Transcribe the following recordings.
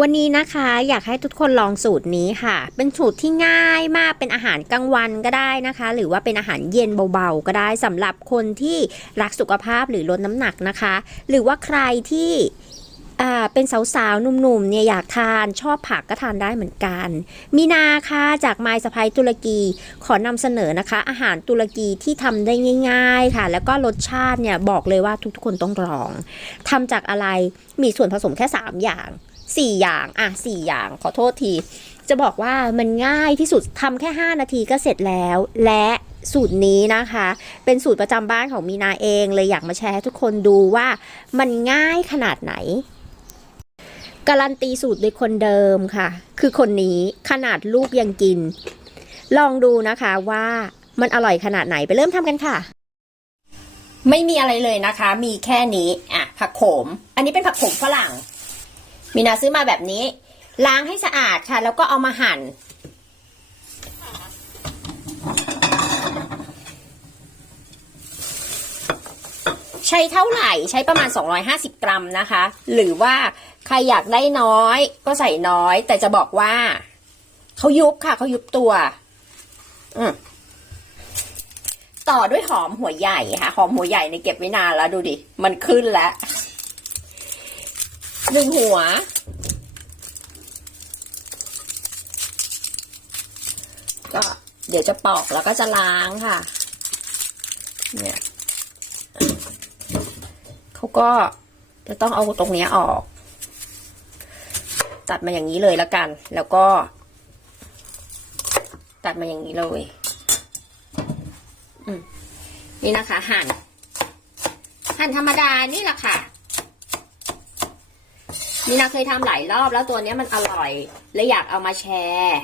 วันนี้นะคะอยากให้ทุกคนลองสูตรนี้ค่ะ เป็นสูตรที่ง่ายมากเป็นอาหารกลางวันก็ได้นะคะ หรือว่าเป็นอาหารเย็นเบาๆก็ได้สำหรับคนที่รักสุขภาพหรือลดน้ำหนักนะคะ หรือว่าใครที่อ่าเป็นสาวๆ หนุ่มๆ เนี่ยอยากทานชอบผักก็ทานได้เหมือนกัน มีนาค่ะจากไมสะพายตุรกี ขอนำเสนอนะคะ อาหารตุรกีที่ทำได้ง่าย ๆค่ะ แล้วก็รสชาติเนี่ยบอกเลยว่าทุกๆ คนต้องลองทำจากอะไรมีส่วนผสมแค่ 3 อย่าง สี่อย่าง อะสี่อย่าง ขอโทษที จะบอกว่ามันง่ายที่สุดทำแค่ 5 นาทีก็เสร็จแล้ว และสูตรนี้นะคะ เป็นสูตรประจำบ้านของมีนาเอง เลยอยากมาแชร์ให้ทุกคนดูว่ามันง่ายขนาดไหน การันตีสูตรโดยคนเดิมค่ะ คือคนนี้ขนาดลูกยังกิน ลองดูนะคะว่ามันอร่อยขนาดไหนไปเริ่มทำกันค่ะไม่มีอะไรเลยนะคะ มีแค่นี้ อะ ผักโขม อันนี้เป็นผักโขมฝรั่ง มีนาซื้อมาแบบนี้ ล้างให้สะอาดค่ะ แล้วก็เอามาหั่น ใช้เท่าไหร่ใช้ประมาณ 250 กรัมนะคะ หรือว่าใครอยากได้น้อยก็ใส่น้อย แต่จะบอกว่า เขายุบค่ะ เขายุบตัว อืมต่อด้วยหอมหัวใหญ่ค่ะ หอมหัวใหญ่ในเก็บไว้นานแล้วดูดิ มันขึ้นแล้ว หนึ่งหัว ก็เดี๋ยวจะปอกแล้วก็จะล้างค่ะ เนี่ยเขาก็จะต้องเอาตรงเนี้ออก ตัดมาอย่างนี้เลยแล้วกัน แล้วก็ ตัดมาอย่างนี้เลยนี่นะคะหั่นหั่นธรรมดานี่แหละค่ะ นี่นาเคยทำหลายรอบแล้วตัวนี้มันอร่อยเลยอยากเอามาแชร์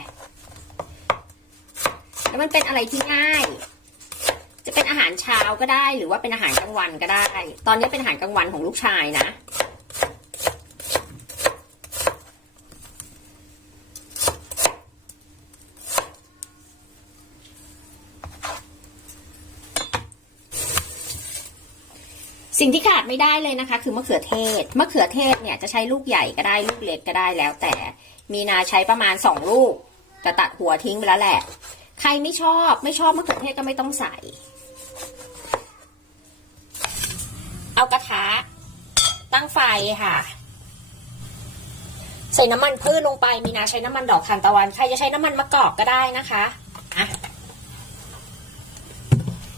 แล้วมันเป็นอะไรที่ง่าย จะเป็นอาหารเช้าก็ได้ หรือว่าเป็นอาหารกลางวันก็ได้ ตอนนี้เป็นอาหารกลางวันของลูกชายนะ สิ่งที่ขาดไม่ได้เลยนะคะ คือมะเขือเทศ มะเขือเทศเนี่ยจะใช้ลูกใหญ่ก็ได้ลูกเล็กก็ได้แล้วแต่ มีนาใช้ประมาณสองลูกแต่ตัดหัวทิ้งไปแล้วแหละ ใครไม่ชอบไม่ชอบมะเขือเทศก็ไม่ต้องใส่ เอากระทะตั้งไฟค่ะ ใส่น้ำมันพืชลงไป มีนาใช้น้ำมันดอกทานตะวัน ใครจะใช้น้ำมันมะกอกก็ได้นะคะอะ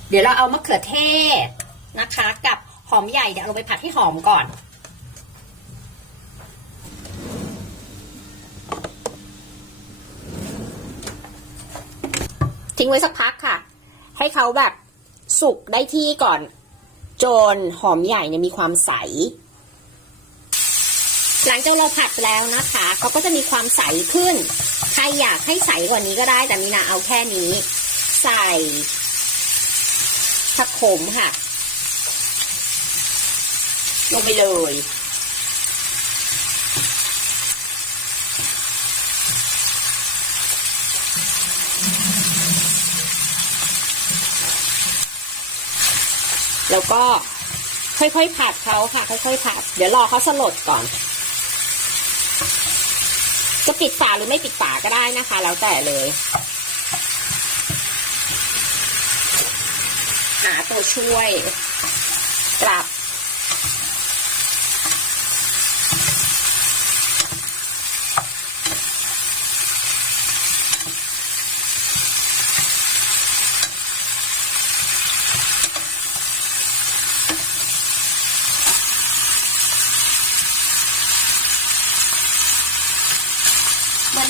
เดี๋ยวเราเอามะเขือเทศนะคะ กับ หอมใหญ่เดี๋ยวเอาลงไปผัดให้หอมก่อน ทิ้งไว้สักพักค่ะ ให้เขาแบบสุกได้ที่ก่อน จนหอมใหญ่เนี่ยมีความใส หลังจากเราผัดแล้วนะคะเขาก็จะมีความใสขึ้น ใครอยากให้ใสกว่านี้ก็ได้แต่มีนาเอาแค่นี้ ใส่ผักขมค่ะ ลงไปเลย แล้วก็ค่อยๆผัดเขาค่ะ ค่อยๆผัด เดี๋ยวรอเขาสลดก่อน จะปิดฝาหรือไม่ปิดฝาก็ได้นะคะ แล้วแต่เลยหาตัวช่วยกลับ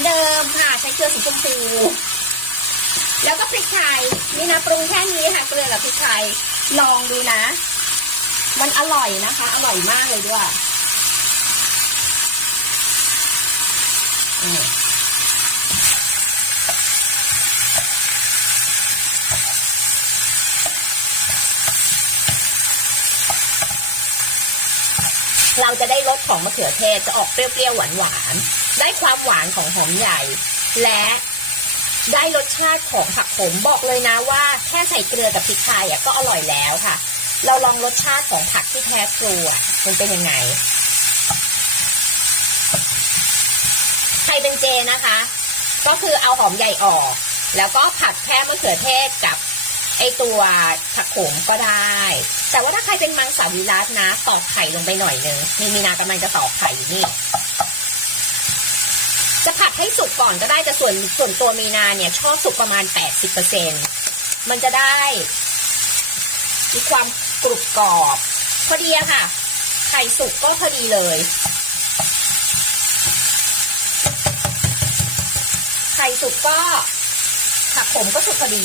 เดิมค่ะใช้เกลือสีชมพูแล้วก็พริกไทยนี่นะปรุงแค่นี้ค่ะเกลือกับพริกไทยลองดูนะ มันอร่อยนะคะ อร่อยมากเลยด้วยเราจะได้รสของมะเขือเทศจะออกเปรี้ยวๆหวานๆ ได้ความหวานของหอมใหญ่ และได้รสชาติของผักขมบอกเลยนะว่า แค่ใส่เกลือกับพริกไทยก็อร่อยแล้วค่ะ เราลองรสชาติของผักที่แท้ทรูมันเป็นยังไงใครเป็นเจนะคะ ก็คือเอาหอมใหญ่ออก แล้วก็ผัดแค่มะเขือเทศกับไอตัวผักโขมก็ได้ แต่ว่าถ้าใครเป็นมังสวิรัตนะตอกไข่ลงไปหน่อยนึงมีมีนากำลังจะตอกไข่อยู่นี่ จะผัดให้สุกก่อนก็ได้แต่ส่วนส่วนตัวมีนาเนี่ยชอบสุกประมาณ 80%มันจะได้มีความกรุบกรอบ พอดีอะค่ะ ไข่สุกก็พอดีเลย ไข่สุกก็ผักขมก็สุกพอดี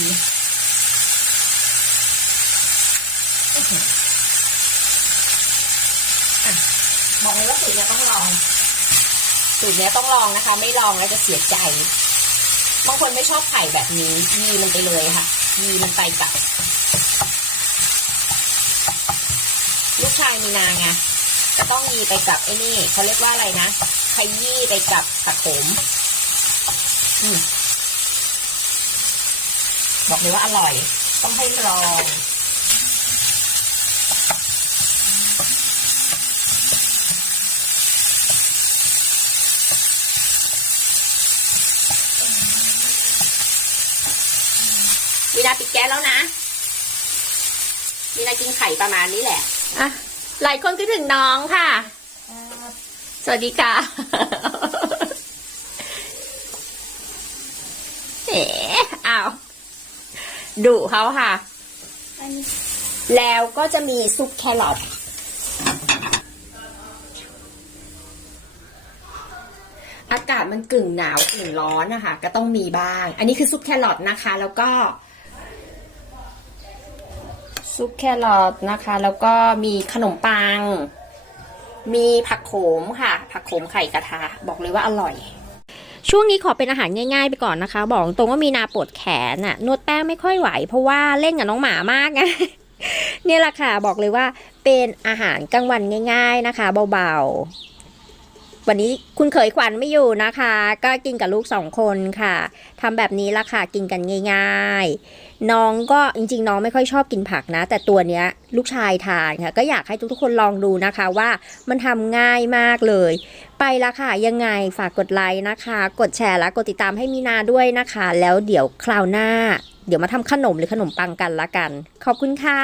บอกเลยว่าสูตรเนี้ยต้องลอง สูตรนี้ต้องลองนะคะ ไม่ลองแล้วจะเสียใจบางคนไม่ชอบไข่แบบนี้ยีมันไปเลยค่ะยีมันไปกับลูกชายมีนาไงก็ต้องยีไปกับไอ้นี่เขาเรียกว่าอะไรนะขยี้ไปกับผักโขมบอกเลยว่าอร่อย ต้องให้ลอง นาปิดแก๊สแล้วนะมีนากินไข่ประมาณนี้แหละอะหลายคนคิดถึงน้องค่ะ สวัสดีค่ะเอ๋อ้าวดุเขาค่ะ แล้วก็จะมีซุปแครอทอากาศมันกึ่งหนาวกึ่งร้อนนะคะ ก็ต้องมีบ้าง อันนี้คือซุปแครอทนะคะ แล้วก็ ซุปแครอทนะคะ แล้วก็มีขนมปัง มีผักโขมค่ะ ผักโขมไข่กระทะ บอกเลยว่าอร่อย ช่วงนี้ขอเป็นอาหารง่ายๆไปก่อนนะคะ บอกตรงว่ามีนาปวดแขนน่ะนวดแป้งไม่ค่อยไหว เพราะว่าเล่นกับน้องหมามากไงเนี่ยแหละค่ะ บอกเลยว่าเป็นอาหารกลางวันง่าย ๆนะคะ เบาๆ วันนี้คุณเขยขวัญไม่อยู่นะคะ ก็กินกับลูกสองคนค่ะทำแบบนี้ละค่ะ กินกันง่าย ๆ น้องก็จริง ๆ น้องไม่ค่อยชอบกินผักนะ แต่ตัวเนี้ยลูกชายทานค่ะก็อยากให้ทุกๆคนลองดูนะคะว่ามันทำง่ายมากเลย ไปละค่ะยังไงฝากกดไลค์นะคะ กดแชร์และกดติดตามให้มีนาด้วยนะคะ แล้วเดี๋ยวคราวหน้า เดี๋ยวมาทำขนมหรือขนมปังกันละกัน ขอบคุณค่ะ